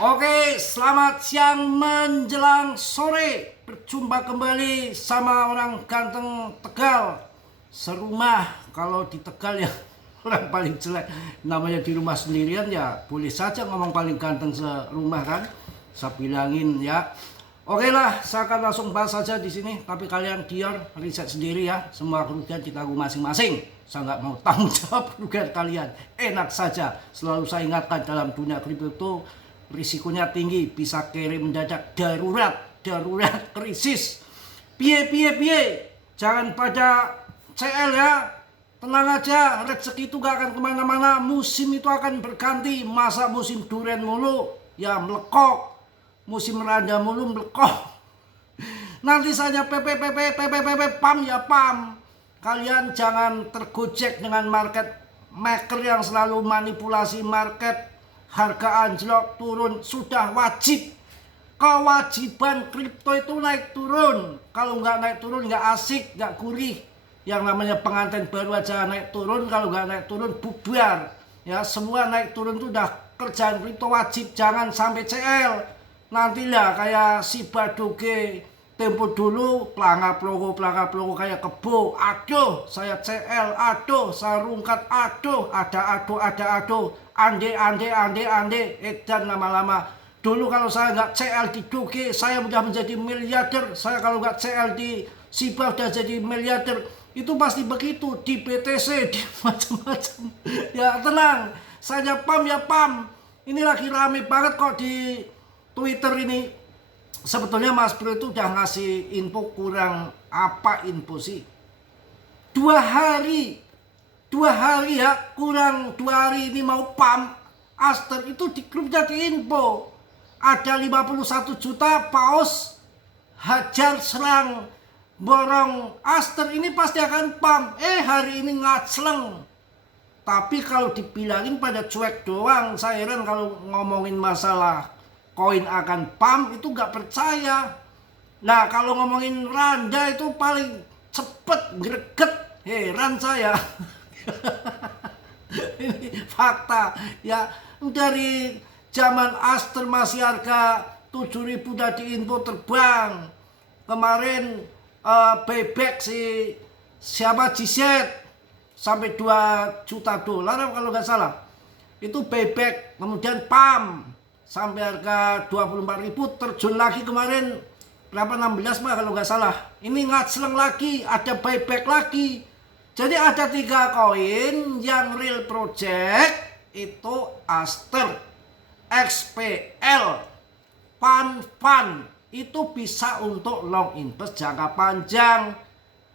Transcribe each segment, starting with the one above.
Oke, selamat siang menjelang sore. Berjumpa kembali sama orang ganteng Tegal. Serumah, kalau di Tegal ya orang paling jelek. Namanya di rumah sendirian ya boleh saja ngomong paling ganteng serumah kan. Saya bilangin ya. Oke lah, saya akan langsung bahas saja di sini. Tapi kalian diam, riset sendiri ya. Semua kerugian ditanggung masing-masing. Saya nggak mau tanggung jawab kerugian kalian. Enak saja. Selalu saya ingatkan dalam dunia kripto itu risikonya tinggi, bisa kirim mendadak darurat krisis. Piye, jangan pada CL ya, tenang aja, rezeki itu gak akan kemana-mana, musim itu akan berganti. Masa musim durian mulu ya melekok, musim randa mulu melekok. Nanti saja pam ya pam. Kalian jangan tergojek dengan market maker yang selalu manipulasi market. Harga anjlok turun sudah wajib. Kewajiban kripto itu naik turun. Kalau nggak naik turun nggak asik, nggak gurih. Yang namanya pengantin baru aja naik turun, kalau nggak naik turun bubar. Ya semua naik turun itu udah kerjaan kripto wajib. Jangan sampai CL. Nantilah kayak si Badoge tempo dulu pelangap logo kayak kebo. Aduh saya CL, aduh saya rungkat, aduh ada aduh. Ande edan lama-lama. Dulu kalau saya nggak CL di Doge, saya udah menjadi miliarder. Saya kalau nggak CL di Shiba udah jadi miliarder. Itu pasti begitu di BTC, di macam-macam. Ya tenang, saya pam ya pam. Ini lagi rame banget kok di Twitter ini. Sebetulnya Mas Bro itu udah ngasih info kurang apa info sih? 2 hari ya, kurang 2 hari ini mau pam. Aster itu di grupnya di info ada 51 juta paus hajar serang borong Aster ini pasti akan pam. Hari ini ngacleng. Tapi kalau dibilangin pada cuek doang. Saya heran kalau ngomongin masalah koin akan pam itu gak percaya. Nah kalau ngomongin randa itu paling cepet greget. Heran saya. Ini fakta ya. Dari zaman Aster masih harga 7.000 udah diinfo terbang. Kemarin buyback si siapa Gset sampai 2 juta dolar kalau nggak salah. Itu buyback, kemudian pam sampai harga 24.000, terjun lagi kemarin berapa 16 mah kalau nggak salah. Ini ngacleng lagi, ada buyback lagi. Jadi ada 3 koin yang real project itu Aster, XPL, Pan itu bisa untuk long invest jangka panjang.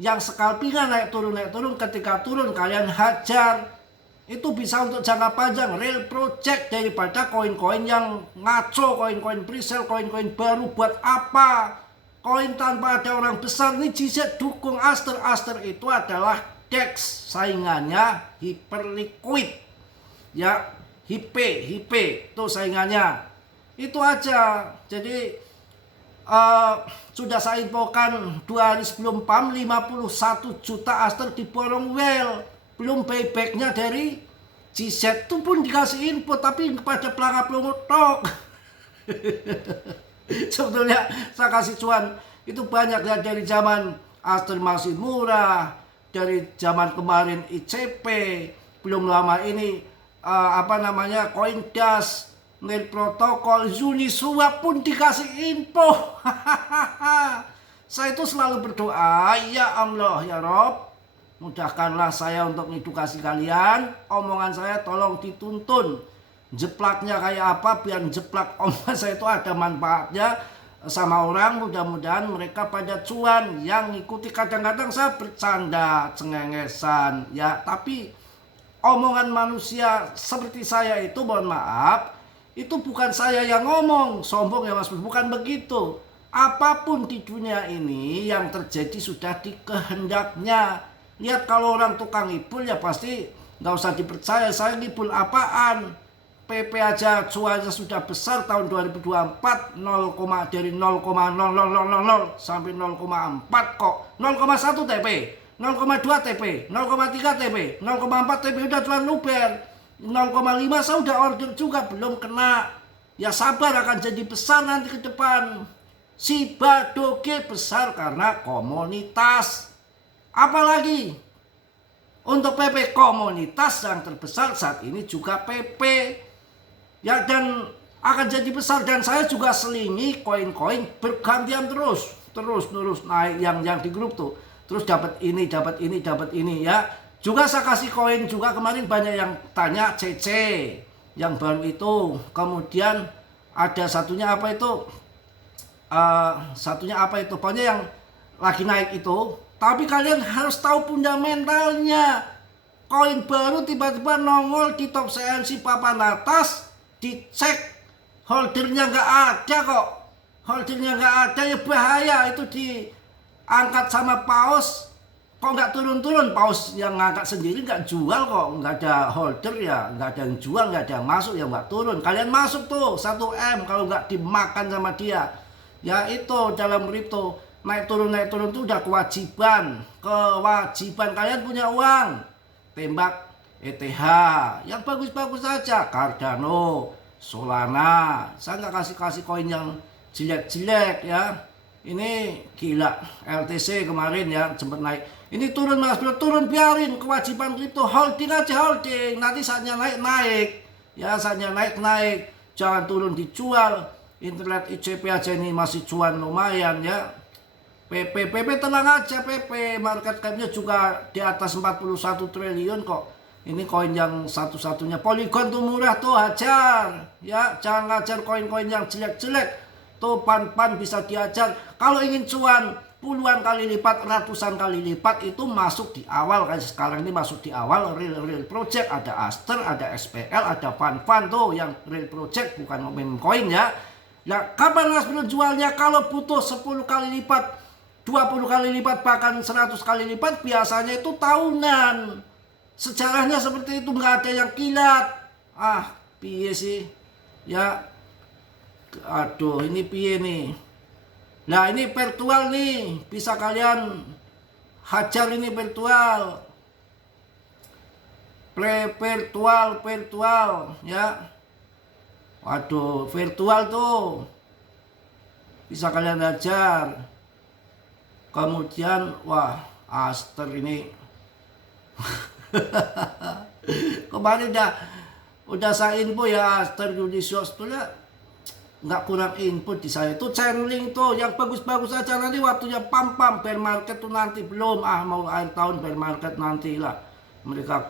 Yang scalpingan naik turun ketika turun kalian hajar. Itu bisa untuk jangka panjang, real project daripada koin-koin yang ngaco, koin-koin presale, koin-koin baru buat apa? Koin tanpa ada orang besar. Ini Gset dukung Aster. Aster itu adalah DEX, saingannya Hyperliquid ya, HIPE itu saingannya. Itu aja. Jadi sudah saya infokan 2 hari sebelum pam 51 juta Aster diborong well. Belum buybacknya dari Gset itu pun dikasih info, tapi kepada pelangap longotok. Sebetulnya saya kasih cuan itu banyak ya, dari zaman Aster masih murah, dari zaman kemarin ICP, belum lama ini Coindas, Nil Protokol, Uniswap pun dikasih info. Saya itu selalu berdoa, ya Allah ya Rob, mudahkanlah saya untuk edukasi kalian. Omongan saya tolong dituntun. Jeplaknya kayak apa, biar jeplak omongan saya itu ada manfaatnya sama orang. Mudah-mudahan mereka pada cuan. Yang ngikuti kadang-kadang saya bercanda, cengengesan ya. Tapi omongan manusia seperti saya itu, mohon maaf, itu bukan saya yang ngomong. Sombong ya Mas, bukan begitu. Apapun di dunia ini yang terjadi sudah dikehendaknya. Lihat kalau orang tukang ngibul ya pasti nggak usah dipercaya. Saya ngibul apaan? PP aja cuannya sudah besar tahun 2024, dari 0,0000 sampai 0,4 kok. 0,1 TP, 0,2 TP, 0,3 TP, 0,4 TP udah cuan luber. 0,5 saya udah order juga belum kena. Ya sabar, akan jadi besar nanti ke depan. Si Badoge besar karena komunitas. Apalagi untuk PP, komunitas yang terbesar saat ini juga PP. Ya, dan akan jadi besar. Dan saya juga selingi koin-koin bergantian terus naik yang di grup tuh. Terus dapat ini ya. Juga saya kasih koin juga, kemarin banyak yang tanya CC yang baru itu. Kemudian ada satunya apa itu? Pokoknya yang lagi naik itu. Tapi kalian harus tahu fundamentalnya. Koin baru tiba-tiba nongol di top CNC papan atas, dicek holdernya nggak ada kok. Holdernya nggak ada, ya bahaya. Itu diangkat sama paus, kok nggak turun-turun. Paus yang ngangkat sendiri nggak jual kok, nggak ada holder ya, nggak ada yang jual, nggak ada yang masuk, ya nggak turun. Kalian masuk tuh 1M kalau nggak dimakan sama dia. Ya itu dalam kripto, naik turun itu udah kewajiban kalian punya uang. Tembak ETH yang bagus-bagus saja, Cardano, Solana. Saya nggak kasih koin yang jelek-jelek ya. Ini gila, LTC kemarin ya sempat naik. Ini turun mas bro, turun, biarin, kewajiban kripto, holding aja, holding. Nanti saatnya naik ya, saatnya naik. Jangan turun dijual. Internet ICP aja ini masih cuan lumayan ya. PP tenang aja, PP market capnya juga di atas 41 triliun kok. Ini koin yang satu-satunya. Polygon tuh murah tuh, hajar ya. Jangan ngajar koin-koin yang jelek-jelek. Tuh pan bisa diajar. Kalau ingin cuan puluhan kali lipat, ratusan kali lipat, itu masuk di awal. Kayak sekarang ini masuk di awal real project. Ada Aster, ada SPL, ada pan tuh yang real project, bukan meme coin ya. Nah, kapan mas bro jualnya? Kalau butuh 10 kali lipat, 20 kali lipat, bahkan 100 kali lipat, biasanya itu tahunan. Sejarahnya seperti itu, nggak ada yang kilat. Piye sih ya. Aduh, ini piye nih. Nah, ini virtual nih, bisa kalian hajar ini virtual. Virtual ya. Waduh, virtual tuh bisa kalian hajar. Kemudian wah, Aster ini kemarin udah saya info ya, Aster Judicious tuh ya, nggak kurang input di saya tuh. Channeling tuh yang bagus-bagus aja, nanti waktunya pam bear market tuh nanti belum. Mau akhir tahun bear market nanti lah. Mereka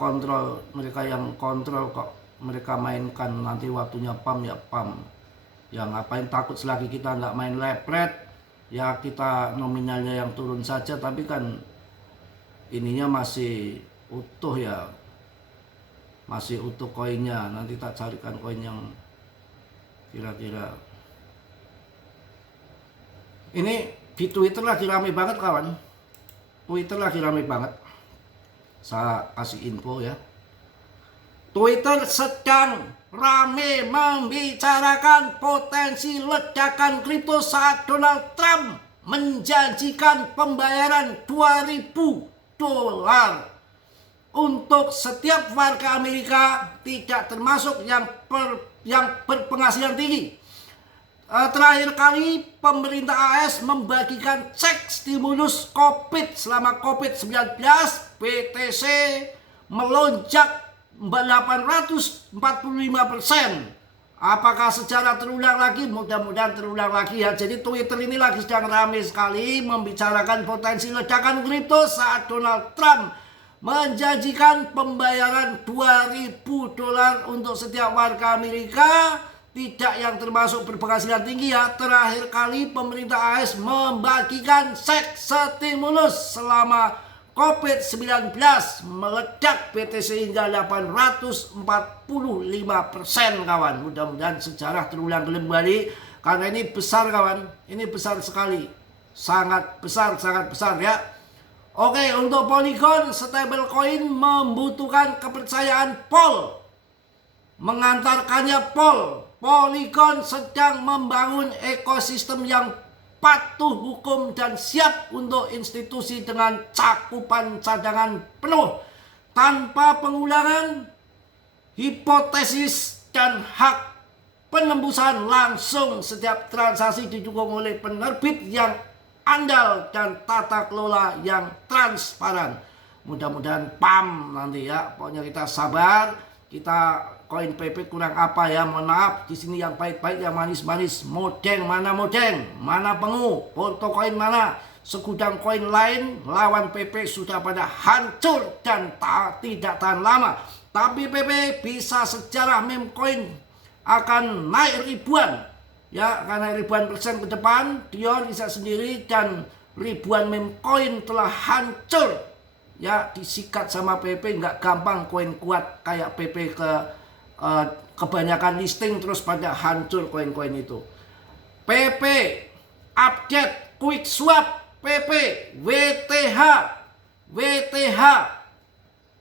yang kontrol kok. Mereka mainkan, nanti waktunya pam ya pam. Ya ngapain takut selagi kita nggak main lepret. Ya kita nominalnya yang turun saja, tapi kan ininya masih utuh ya. Masih utuh koinnya. Nanti tak carikan koin yang kira-kira. Ini di Twitter lagi rame banget kawan. Twitter lagi rame banget. Saya kasih info ya. Twitter sedang rame membicarakan potensi ledakan kripto saat Donald Trump menjanjikan pembayaran $2.000 untuk setiap warga Amerika, tidak termasuk yang berpenghasilan tinggi. Terakhir kali pemerintah AS membagikan cek stimulus COVID selama COVID-19, BTC melonjak 845%. Apakah sejarah terulang lagi? Mudah-mudahan terulang lagi ya. Jadi Twitter ini lagi sedang ramai sekali membicarakan potensi ledakan kripto saat Donald Trump menjanjikan pembayaran $2.000 untuk setiap warga Amerika, tidak yang termasuk berpenghasilan tinggi ya. Terakhir kali pemerintah AS membagikan cek stimulus selama COVID-19 meledak BTC hingga 845% kawan. Mudah-mudahan sejarah terulang kembali, karena ini besar kawan. Ini besar sekali. Sangat besar ya. Oke, untuk Polygon stablecoin membutuhkan kepercayaan Pol. Mengantarkannya Pol. Polygon sedang membangun ekosistem yang patuh hukum dan siap untuk institusi dengan cakupan cadangan penuh tanpa pengulangan, hipotesis dan hak penembusan langsung. Setiap transaksi didukung oleh penerbit yang andal dan tata kelola yang transparan. Mudah-mudahan PAM nanti ya. Pokoknya kita sabar. Kita koin PP kurang apa ya, mohon maaf. Di sini yang baik-baik, yang manis-manis. Modeng mana pengu, foto koin mana. Segudang koin lain lawan PP sudah pada hancur dan tidak tahan lama. Tapi PP bisa sejarah meme coin akan naik ribuan. Ya, karena ribuan persen ke depan. Dior bisa sendiri dan ribuan meme coin telah hancur. Ya, disikat sama PP, nggak gampang koin kuat kayak PP kebanyakan listing terus pada hancur koin-koin itu. PP update quick swap PP WTH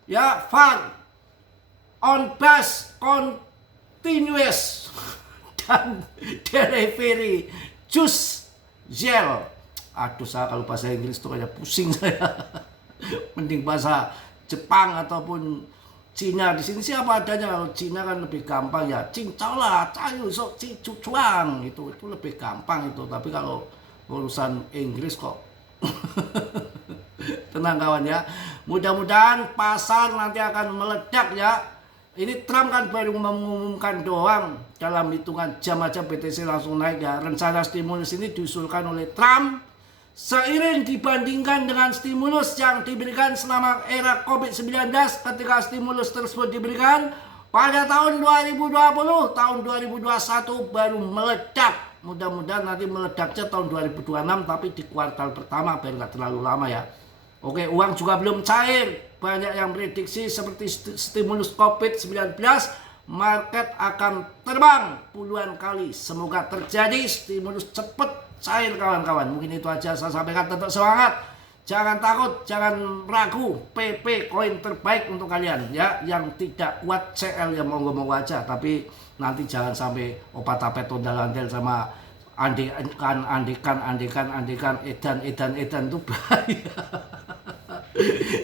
ya, VAR on bus continuous dan delivery juice gel. Aduh, saya kalau bahasa Inggris tuh kayak pusing saya. Mending bahasa Jepang ataupun Cina. Di sini siapa adanya. Kalau Cina kan lebih gampang ya, cincau lah, cayu sok cuang, itu lebih gampang itu. Tapi kalau urusan Inggris kok tenang kawan ya. Mudah-mudahan pasar nanti akan meledak ya. Ini Trump kan baru mengumumkan doang, dalam hitungan jam aja BTC langsung naik ya. Rencana stimulus ini diusulkan oleh Trump seiring dibandingkan dengan stimulus yang diberikan selama era COVID-19. Ketika stimulus tersebut diberikan pada tahun 2020, tahun 2021 baru meledak. Mudah-mudahan nanti meledaknya tahun 2026, tapi di kuartal pertama biar nggak terlalu lama ya. Oke, uang juga belum cair. Banyak yang prediksi seperti stimulus COVID-19, market akan terbang puluhan kali. Semoga terjadi stimulus cepat cair kawan-kawan. Mungkin itu aja saya sampaikan. Tetap semangat, jangan takut, jangan ragu. PP koin terbaik untuk kalian ya. Yang tidak kuat CL ya monggo-monggo aja, tapi nanti jangan sampai opat tapet ondal-ondel sama andikan edan itu bahaya.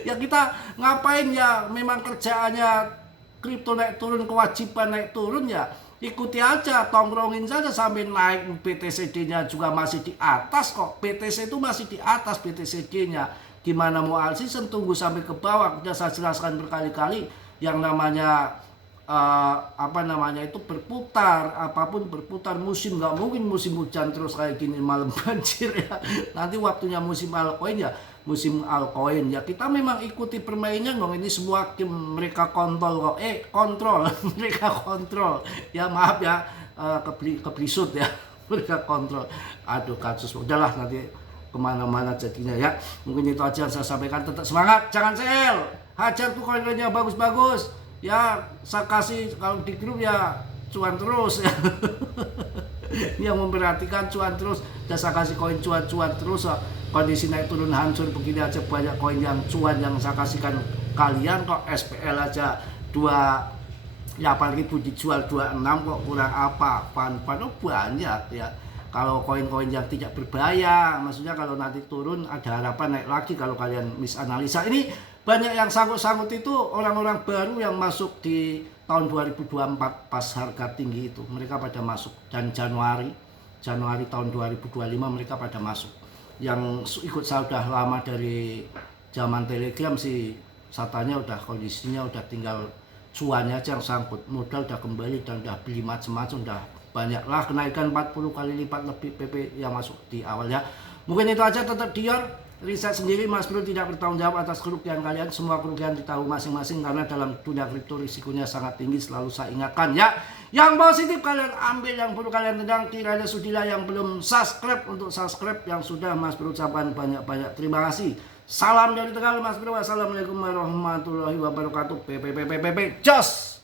Ya kita ngapain ya, memang kerjaannya kripto naik turun, kewajiban naik turun ya ikuti aja, tongkrongin saja sampai naik. BTCD-nya juga masih di atas kok. BTC itu masih di atas BTCD-nya. Gimana mau all season, tunggu sampai ke bawah. Udah saya jelaskan berkali-kali, yang namanya itu berputar, apapun berputar musim. Nggak mungkin musim hujan terus kayak gini malam banjir ya. Nanti waktunya musim altcoin ya musim altcoin ya. Kita memang ikuti permainan dong. Ini semua game mereka kontrol kok. Kontrol mereka kontrol ya, maaf ya, keblisut ya. Mereka kontrol. Aduh kasus, udahlah nanti kemana-mana jadinya ya. Mungkin itu aja yang saya sampaikan. Tetap semangat, jangan sel, hajar tuh koin-koinnya bagus-bagus ya. Saya kasih kalau di grup ya cuan terus ya. Yang memperhatikan cuan terus, dan saya kasih koin cuan terus. Kondisi naik turun hancur begini aja banyak koin yang cuan yang saya kasihkan kalian kok. SPL aja 8.000 dijual 26 kok, kurang apa? Pan banyak ya. Kalau koin-koin yang tidak berbahaya, maksudnya kalau nanti turun ada harapan naik lagi kalau kalian misanalisa. Ini banyak yang sangkut-sangkut itu orang-orang baru yang masuk di tahun 2024 pas harga tinggi itu. Mereka pada masuk, dan Januari tahun 2025 mereka pada masuk. Yang ikut saya udah lama dari zaman Telegram sih, satanya udah kondisinya udah tinggal cuannya aja yang sangkut. Modal udah kembali dan udah beli macam-macam, udah banyak lah kenaikan 40 kali lipat lebih PP yang masuk di awal ya. Mungkin itu aja. Tetap Dior, riset sendiri, Mas Bro tidak bertanggung jawab atas kerugian kalian. Semua kerugian ditanggung masing-masing, karena dalam dunia kripto risikonya sangat tinggi, selalu saya ingatkan ya. Yang positif kalian ambil, yang buruk kalian tendang. Kiranya sudilah yang belum subscribe untuk subscribe, yang sudah Mas Bro ucapkan banyak-banyak terima kasih. Salam dari Tegal Mas Bro. Wassalamualaikum warahmatullahi wabarakatuh. PP Jos.